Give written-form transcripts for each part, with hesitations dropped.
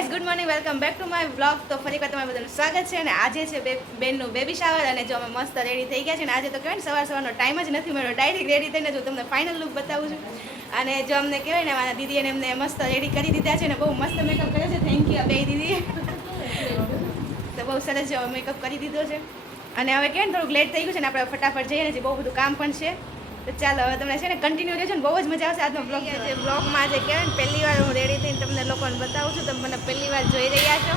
Guys good morning welcome back to my vlog. તો ફરી વાર તમારું બધાનું સ્વાગત છે. અને આજે છે બેનનું બેબી શાવર અને જો અમે મસ્ત રેડી થઈ ગયા છે. અને આજે તો કહેવાય ને સવારનો ટાઈમ જ નથી મળ્યો. ડાયરેક્ટ રેડી થઈને જો તમને ફાઇનલ લુક બતાવું છું. અને જો અમને કહેવાય ને મારા દીદીએ એમને મસ્ત રેડી કરી દીધા છે ને બહુ મસ્ત મેકઅપ કરે છે. થેન્ક યુ બે દીદીએ. તો બહુ સરસ જો મેકઅપ કરી દીધો છે. અને હવે કહેવાય ને થોડુંક લેટ થઈ ગયું છે ને આપણે ફટાફટ જઈએ ને જે બહુ બધું કામ પણ છે. તો ચાલો હવે તમને છે ને કન્ટિન્યુ રહેજો ને બહુ જ મજા આવશે આજનો બ્લોગ. જે બ્લોગમાં જે કહેવાય ને પહેલી વાર હું રેડી થઈને તમને લોકોને બતાવું છું. તમે મને પહેલી વાર જોઈ રહ્યા છો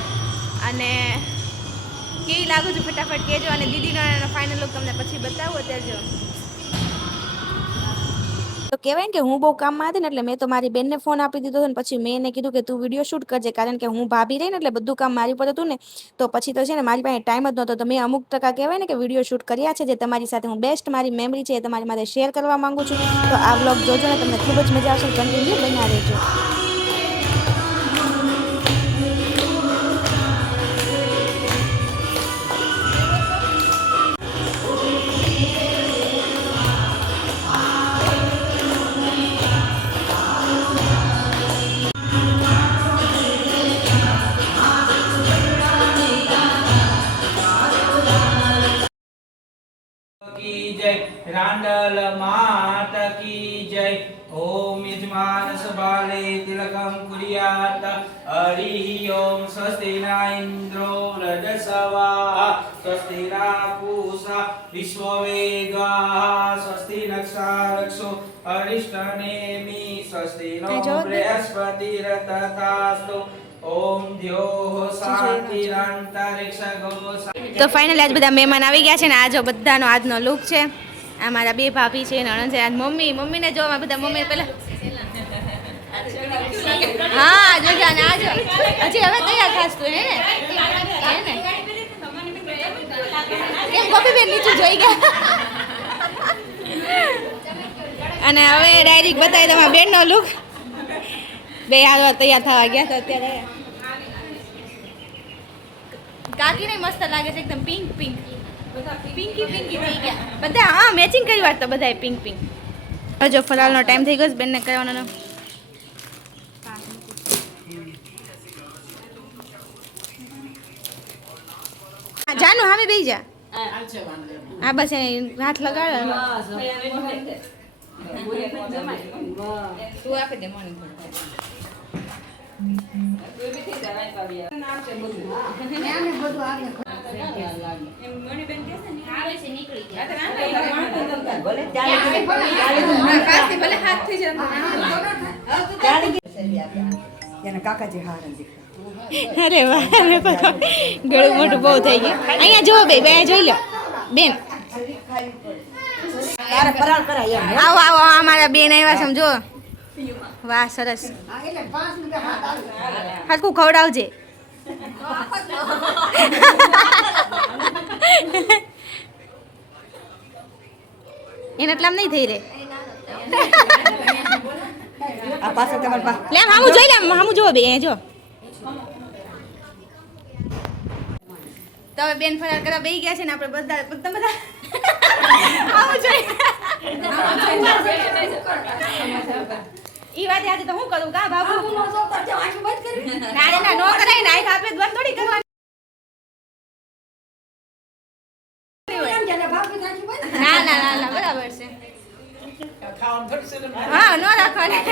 અને કેવી લાગુ છું ફટાફટ કહેજો. અને દીદીનો ફાઇનલ લુક તમને પછી બતાવું અત્યારે જો. તો કહેવાય ને કે હું બહુ કામમાં હતી ને એટલે મેં તો મારી બેનને ફોન આપી દીધો હતો ને પછી મેં એને કીધું કે તું વિડીયો શૂટ કરજે કારણ કે હું ભાભી રહી ને એટલે બધું કામ મારી પર હતું ને તો પછી તો છે ને મારી પાસે ટાઈમ જ નહોતો. તો મેં અમુક ટકા કહેવાય ને કે વિડીયો શૂટ કર્યા છે જે તમારી સાથે હું બેસ્ટ મારી મેમરી છે એ તમારી માટે શેર કરવા માંગુ છું. તો આ વ્લોગ જોજો ને તમને ખૂબ જ મજા આવશે. કન્ટિન્યુ બન્યા રહેજો. की जय रांडल मात की जय ओम यजमान सबाले तिलकम कुर्यात हरि ओम स्वस्ति न इंद्रो रजसवा स्वस्ति न पूषा विश्ववेदाः स्वस्ति नक्षारक्षो अरिष्टनेमि स्वस्ति नो बृहस्पतिर्तथास्तु ओम द्योः शांतिरंतरिक्ष गो. તો ફાઇનલ આજ બધા મહેમાન આવી ગયા છે ને આ જો બધાનો આજનો લુક છે. આ મારા બે ભાભી છે નણંદ છે. આજ મમ્મીને જો બધા મમ્મીને પહેલા હા જોજો અને આ જો હજી હવે તૈયાર થાસ તું હે ને કેમ કોપી બેન નીચે જોઈ ગયા. અને હવે ડાયરેક્ટ બતાવી તમારા બેનનો લુક. બે હાર તૈયાર થવા ગયા તો અત્યારે કાકી ને મસ્ત લાગે છે એકદમ પિંક પિંક પિંકી પિંકી થઈ ગયા બધા. હા મેચિંગ કરી વાર તો બધાએ પિંક પિંક. હવે જો ફરાળનો ટાઈમ થઈ ગયો બેનને કરવાનો. જાનું હામે બેસી જા. હા બસ એને હાથ લગાડો. તું આપી દે મને કાકાજી હાર અરે વાહ ગળું મોટું બહુ થઈ ગયું. અહીંયા જો બે જોઈ લો બેન. આવો આવો અમારા બેન આવ્યા સમજો. વાહ સરસ. હરખું ખવડાવજે. એને એટલામ નહીં થઈ રે. લે હામું જોઈ લે હામું જો બે જો. તો હવે બેન ફરાર કરવા બેસી ગયા છે ને આપણે બધા આવું જોઈએ. ઈ વાત આજે તો હું કરું કા બાબુ ના નો કરાય ને આઈ આપે બંધ થોડી કરવાની. ના ના ના ના બરાબર છે. હા નો રાખવાની.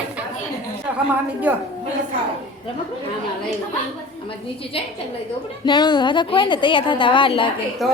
નાનું હરખ હોય ને તૈયાર થતા વાર લાગે તો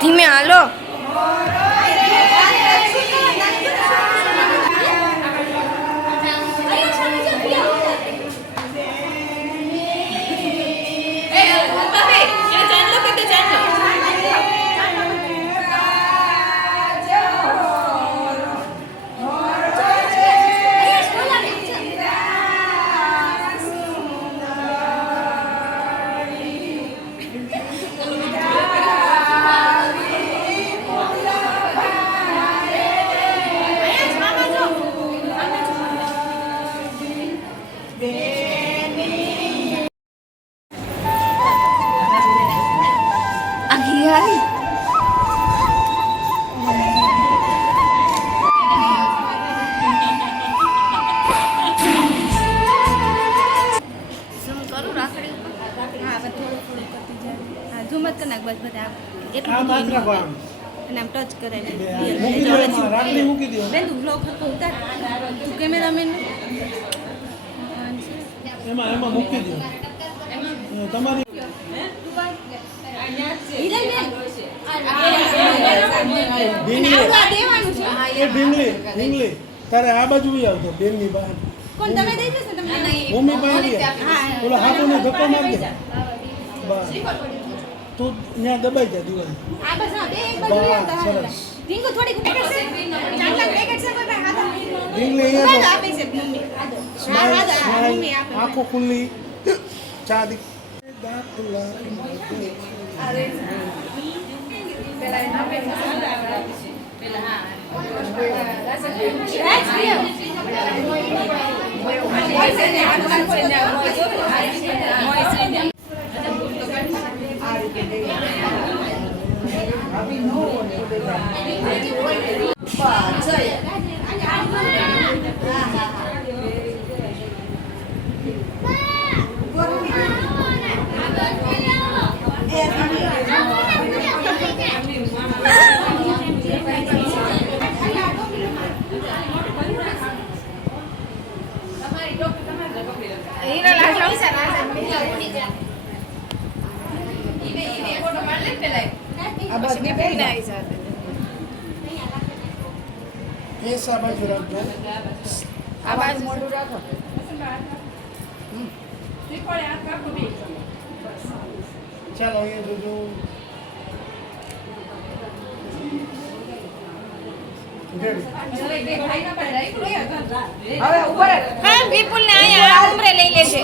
ધીમે હાલો. ઝુમત કરી નાખ બસ બધા આ માત્ર કામ અને આમ ટચ કરાવી મૂકી દો એમાં, રાખડી મૂકી દો. બેન તું બ્લોગ હતો ઉતાર તું કેમેરામેન એમાં મૂકી દો. તમારી ઢીંગલી તારે આ બાજુ બી આવતો બેનની બહાર કોણ તમે દઈ દેશો તમને મમ્મી પાસે ઓલો હાથોને ધક્કો મારી દે બસ તું ત્યાં દબાઈ જા દિવાળી આ બસ હા બે એક બાજુ બસ આવતા સરસ ઢીંગો થોડી ઉપર છે ચાંદલા પેકેટ છે કોઈ પાસે હાથ ઢીંગલી અહીંયા આપે છે મમ્મી સ્માઈલ મમ્મી સ્માઈલ આપે આંખો ખુલ્લી ચા દી દાંતલા એસા બાજુ રાખજો આ બાજુ ચાલો એ જોજો હા વિપુલ ને અહીંયા ઉમરે લઈ લેશે.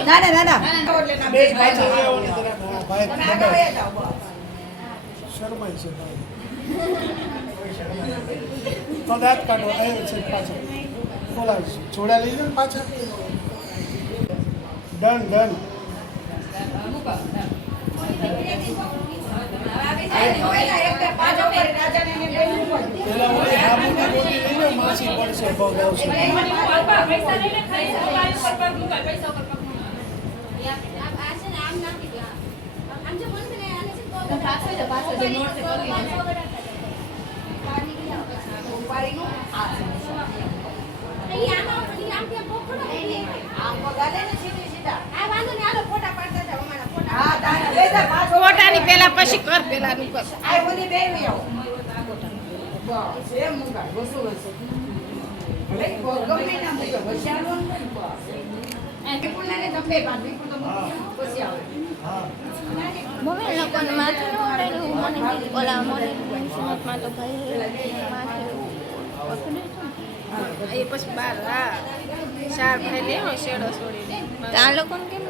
બે પાછળ આવવાની તરફ ભાઈ શરમાય છે ભાઈ તો દાંત કાઢો આવ્યો છે પાછળ બોલાવીશ જોડા લઈ લો પાછળ ડન ડન પેલા ઓલી હાબુની રોટી લઈ લો માસી પડશે પગ આવશે ફોટાની પેલા પછી કર પેલાનું કર. મમ્મી લોકોને માથું ન ઓળેલું મને ઓલા મને સુરતમાં તો ભાઈ માથે એ પછી બાર હા ચાર ભાઈ લેવો શેડો છોડીને આ લોકોને કેમ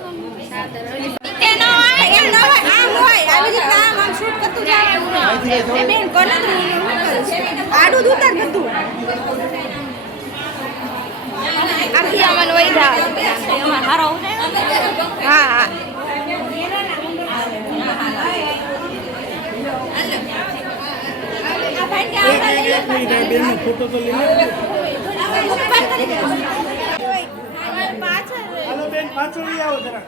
આડું દૂતા જ બધું આખી અમન વહી જાવ હારો હા હા એક મિનિટ આ બેનનો ફોટો તો લઈ લો હાલો બેન પાછળ લઈ આવો જરા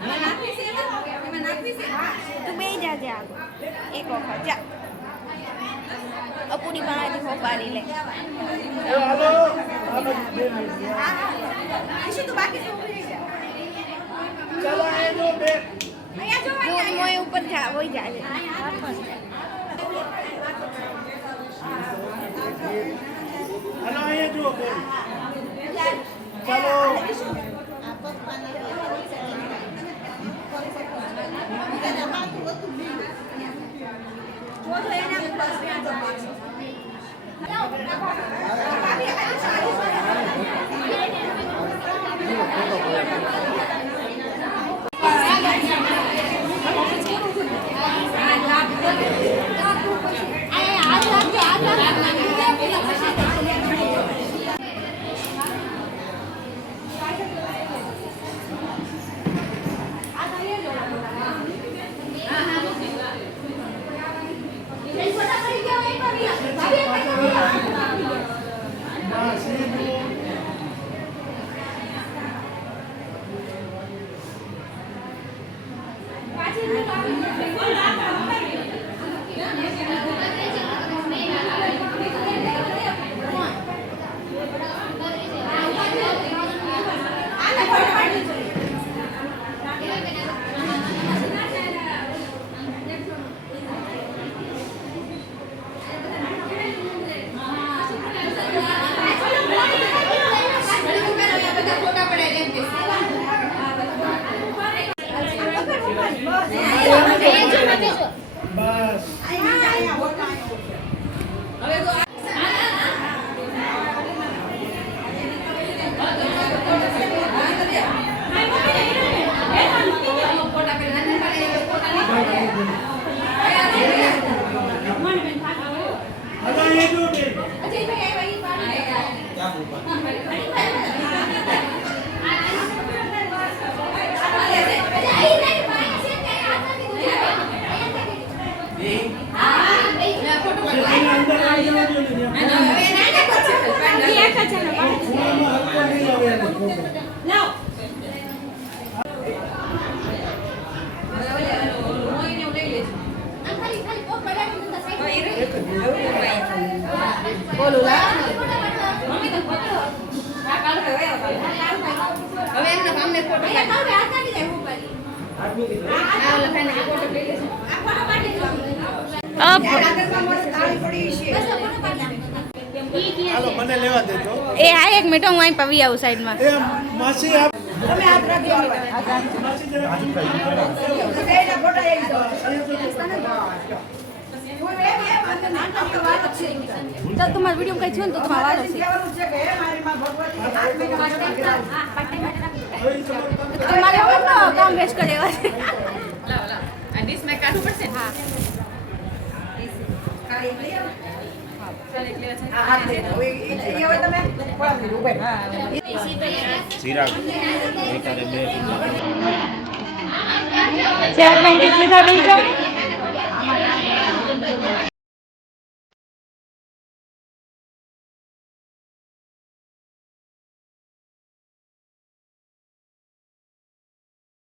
જા જા એક વખત જા અપુડી પાણી હોપારી લે હાલો હાલો 2 મિનિટ શું તું બાકી શું ઉભી રહી જા ચાલો આય જો બે અહીંયા જો જો મોય ઉપર જા વઈ જાય હાલો આય જો બે ચાલો બસ હાલો આય જો બે અંદર આવી જવા દો ને બોલું લા હવે એમને સામે ફોટો હાલો મને લેવા દેજો એ હા એક મિનિટ હું અહીં પવી આવું સાઈડમાં એ માસી આપ તમે હાથ રાખી માસી જરા તો તમારા વિડીયો કઈ થયું ને તો તમારા વાળો છે તમારે કામ વેસ્ટ કરે એવા છે ડીશમાં કાઢવું પડશે હા ચિરાગ એક તારે બે ચાર પેકેટ લીધા